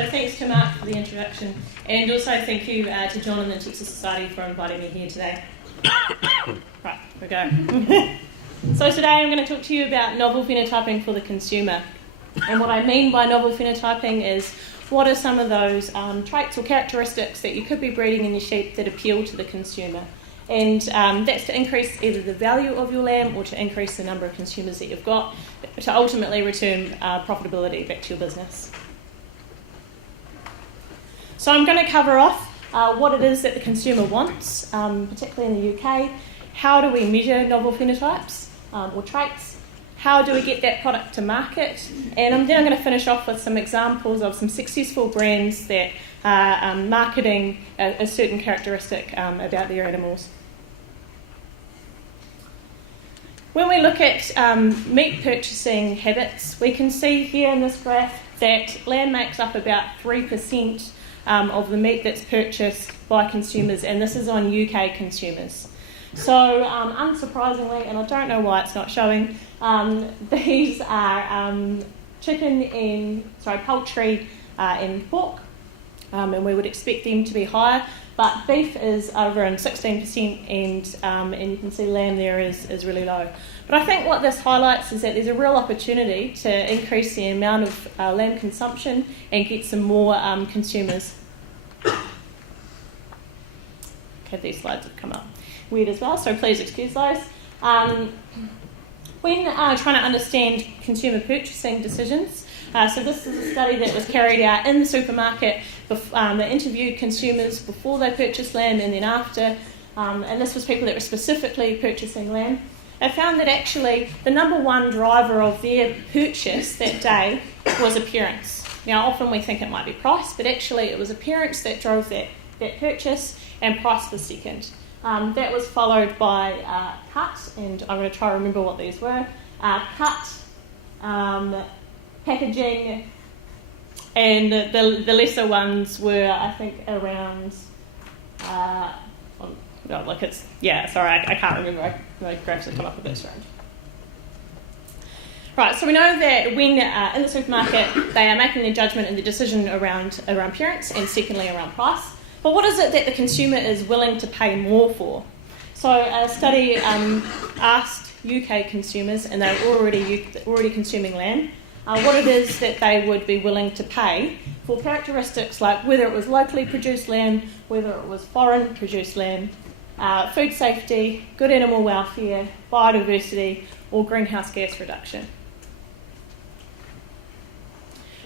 So thanks to Mark for the introduction, and also thank you to John and the Texas Society for inviting me here today. Right, we go. So today I'm going to talk to you about novel phenotyping for the consumer. And what I mean by novel phenotyping is what are some of those traits or characteristics that you could be breeding in your sheep that appeal to the consumer. And that's to increase either the value of your lamb or to increase the number of consumers that you've got to ultimately return profitability back to your business. So I'm going to cover off what it is that the consumer wants, particularly in the UK. How do we measure novel phenotypes or traits? How do we get that product to market? And then I'm going to finish off with some examples of some successful brands that are marketing a certain characteristic about their animals. When we look at meat purchasing habits, we can see here in this graph that lamb makes up about 3% of the meat that's purchased by consumers, and this is on UK consumers. So unsurprisingly, and I don't know why it's not showing, these are poultry and pork, and we would expect them to be higher, but beef is over in 16%, and you can see lamb there is really low. But I think what this highlights is that there's a real opportunity to increase the amount of lamb consumption and get some more consumers. Okay, these slides have come up weird as well, so please excuse those. When trying to understand consumer purchasing decisions, so this is a study that was carried out in the supermarket. They interviewed consumers before they purchased lamb and then after, and this was people that were specifically purchasing lamb. They found that actually the number one driver of their purchase that day was appearance. Now often we think it might be price, but actually it was appearance that drove that purchase, and price was second. That was followed by cut, and I'm going to try to remember what these were. Cut, packaging, and the lesser ones were, I think, around... I can't remember. My graphs have come up a bit strange. Right, so we know that when in the supermarket they are making their judgment and the decision around appearance, and secondly around price. But what is it that the consumer is willing to pay more for? So a study asked UK consumers, and they're already consuming lamb, what it is that they would be willing to pay for characteristics like whether it was locally produced lamb, whether it was foreign produced lamb, food safety, good animal welfare, biodiversity, or greenhouse gas reduction.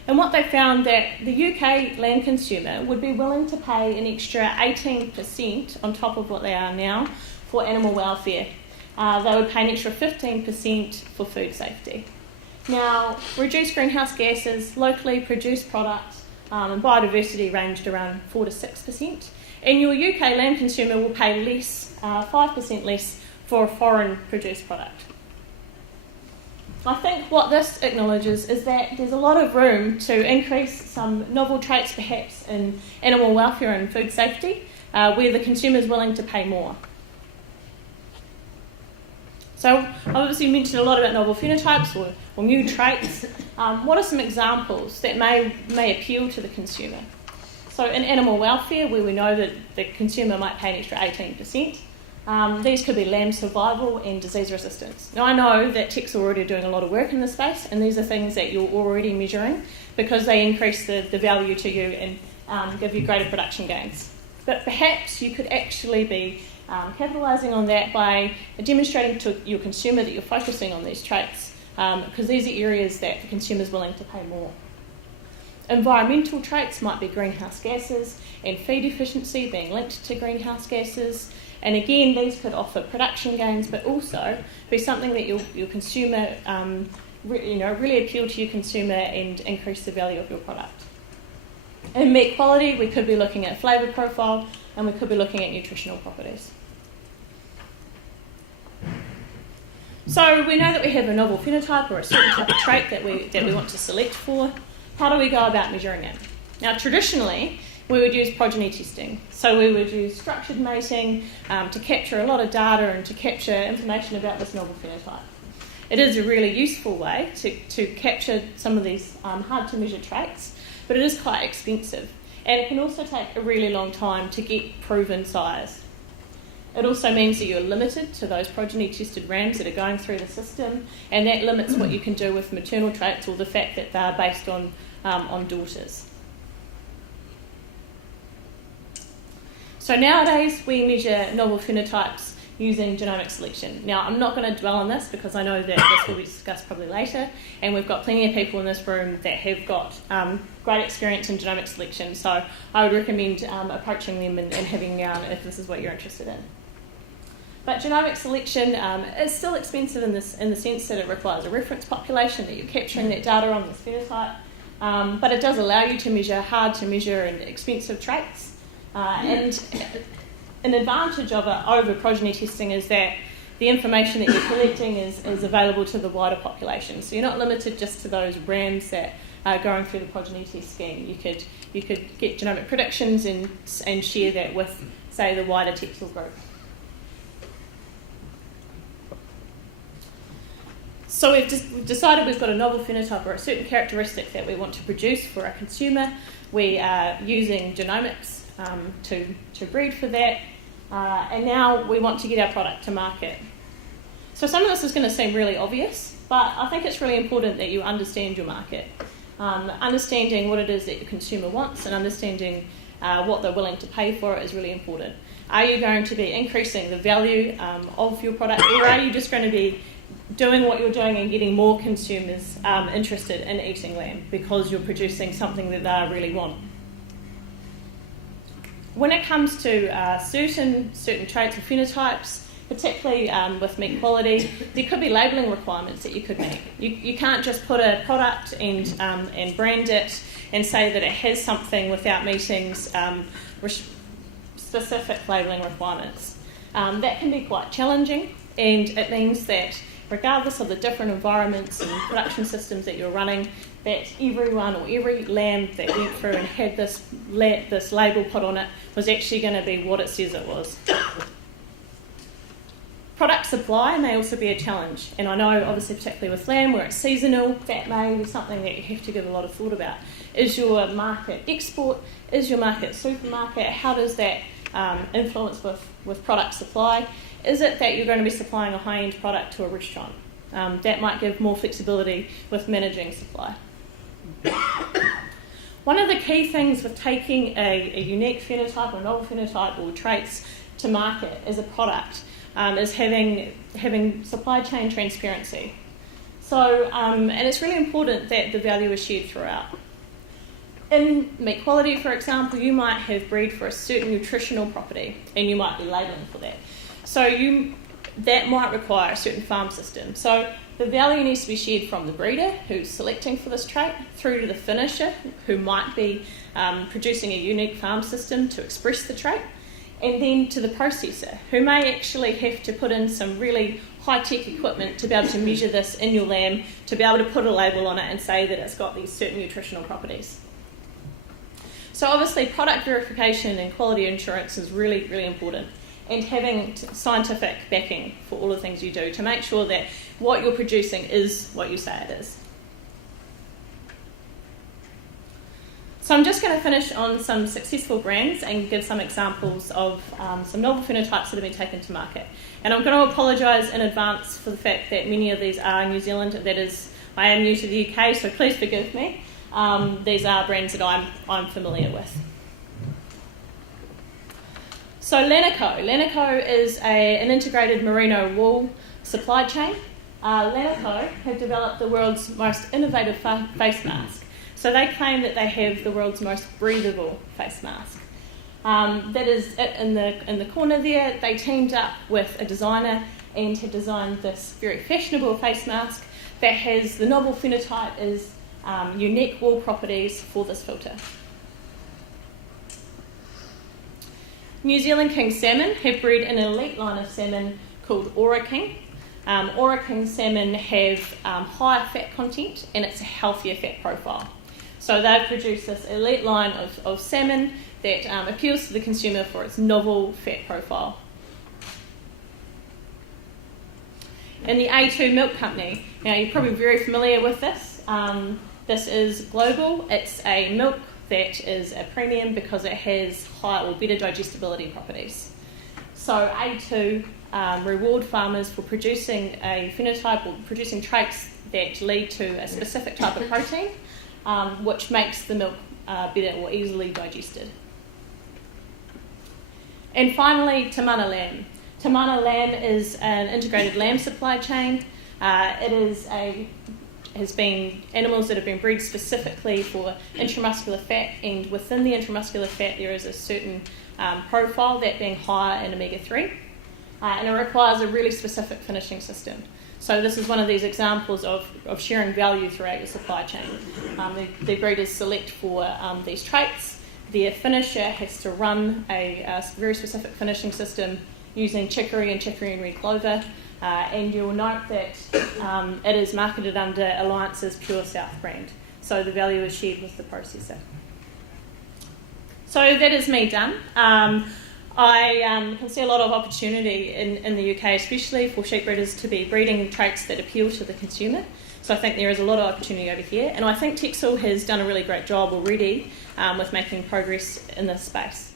And what they found that the UK lamb consumer would be willing to pay an extra 18% on top of what they are now for animal welfare. They would pay an extra 15% for food safety. Now, reduced greenhouse gases, locally produced products, and biodiversity ranged around 4 to 6%. And your UK lamb consumer will pay less, 5% less, for a foreign produced product. I think what this acknowledges is that there's a lot of room to increase some novel traits perhaps in animal welfare and food safety, where the consumer is willing to pay more. So I've obviously mentioned a lot about novel phenotypes or new traits. What are some examples that may appeal to the consumer? So in animal welfare, where we know that the consumer might pay an extra 18%, these could be lamb survival and disease resistance. Now I know that techs are already doing a lot of work in this space, and these are things that you're already measuring because they increase the value to you and give you greater production gains. But perhaps you could actually be capitalising on that by demonstrating to your consumer that you're focusing on these traits, because these are areas that the consumer is willing to pay more. Environmental traits might be greenhouse gases and feed efficiency being linked to greenhouse gases. And again, these could offer production gains, but also be something that your consumer, really appeal to your consumer and increase the value of your product. In meat quality, we could be looking at flavour profile, and we could be looking at nutritional properties. So we know that we have a novel phenotype or a certain type of trait that we want to select for. How do we go about measuring it? Now, traditionally, we would use progeny testing. So we would use structured mating to capture a lot of data and to capture information about this novel phenotype. It is a really useful way to capture some of these hard to measure traits, but it is quite expensive. And it can also take a really long time to get proven size. It also means that you're limited to those progeny-tested rams that are going through the system, and that limits what you can do with maternal traits or the fact that they're based on daughters. So nowadays we measure novel phenotypes using genomic selection. Now, I'm not going to dwell on this because I know that this will be discussed probably later, and we've got plenty of people in this room that have got great experience in genomic selection, so I would recommend approaching them and having a yarn if this is what you're interested in. But genomic selection is still expensive in the sense that it requires a reference population, that you're capturing that data on this phenotype, but it does allow you to measure hard to measure and expensive traits. And an advantage of it over progeny testing is that the information that you're collecting is available to the wider population. So you're not limited just to those rams that are going through the progeny test scheme. You could get genomic predictions and share that with, say, the wider textile group. So we've decided we've got a novel phenotype or a certain characteristic that we want to produce for our consumer. We are using genomics to breed for that, and now we want to get our product to market. So some of this is going to seem really obvious, but I think it's really important that you understand your market. Understanding what it is that your consumer wants and understanding what they're willing to pay for it is really important. Are you going to be increasing the value of your product, or are you just going to be doing what you're doing and getting more consumers interested in eating lamb because you're producing something that they really want? When it comes to certain traits or phenotypes, particularly with meat quality, there could be labelling requirements that you could meet. You can't just put a product and brand it and say that it has something without meeting specific labelling requirements. That can be quite challenging, and it means that regardless of the different environments and production systems that you're running, that everyone or every lamb that went through and had this label put on it was actually going to be what it says it was. Product supply may also be a challenge, and I know obviously particularly with lamb where it's seasonal, that may be something that you have to give a lot of thought about. Is your market export? Is your market supermarket? How does that influence with product supply? Is it that you're going to be supplying a high-end product to a restaurant? That might give more flexibility with managing supply. One of the key things with taking a unique phenotype or novel phenotype or traits to market as a product is having supply chain transparency. So, and it's really important that the value is shared throughout. In meat quality, for example, you might have bred for a certain nutritional property and you might be labelling for that. So that might require a certain farm system. So the value needs to be shared from the breeder who's selecting for this trait through to the finisher who might be producing a unique farm system to express the trait, and then to the processor who may actually have to put in some really high-tech equipment to be able to measure this in your lamb, to be able to put a label on it and say that it's got these certain nutritional properties. So obviously product verification and quality assurance is really, really important, and having scientific backing for all the things you do to make sure that what you're producing is what you say it is. So I'm just going to finish on some successful brands and give some examples of some novel phenotypes that have been taken to market. And I'm going to apologise in advance for the fact that many of these are New Zealand, that is, I am new to the UK, so please forgive me. These are brands that I'm familiar with. So Lanico is an integrated merino wool supply chain. Lanico have developed the world's most innovative face mask. So they claim that they have the world's most breathable face mask. That is it in the corner there. They teamed up with a designer and have designed this very fashionable face mask that has the novel phenotype as unique wool properties for this filter. New Zealand King salmon have bred an elite line of salmon called Ora King. Ora King salmon have higher fat content and it's a healthier fat profile. So they've produced this elite line of salmon that appeals to the consumer for its novel fat profile. And the A2 Milk Company, now you're probably very familiar with this. This is global. It's a milk that is a premium because it has higher or better digestibility properties. So A2 reward farmers for producing a phenotype or producing traits that lead to a specific type of protein, which makes the milk better or easily digested. And finally, Tamana lamb. Tamana lamb is an integrated lamb supply chain. Has been animals that have been bred specifically for intramuscular fat, and within the intramuscular fat there is a certain profile, that being higher in omega-3, and it requires a really specific finishing system. So this is one of these examples of sharing value throughout your supply chain. The breeders select for these traits. Their finisher has to run a very specific finishing system using chicory and red clover. And you'll note that it is marketed under Alliance's Pure South brand. So the value is shared with the processor. So that is me done. I can see a lot of opportunity in the UK, especially for sheep breeders to be breeding traits that appeal to the consumer. So I think there is a lot of opportunity over here. And I think Texel has done a really great job already with making progress in this space.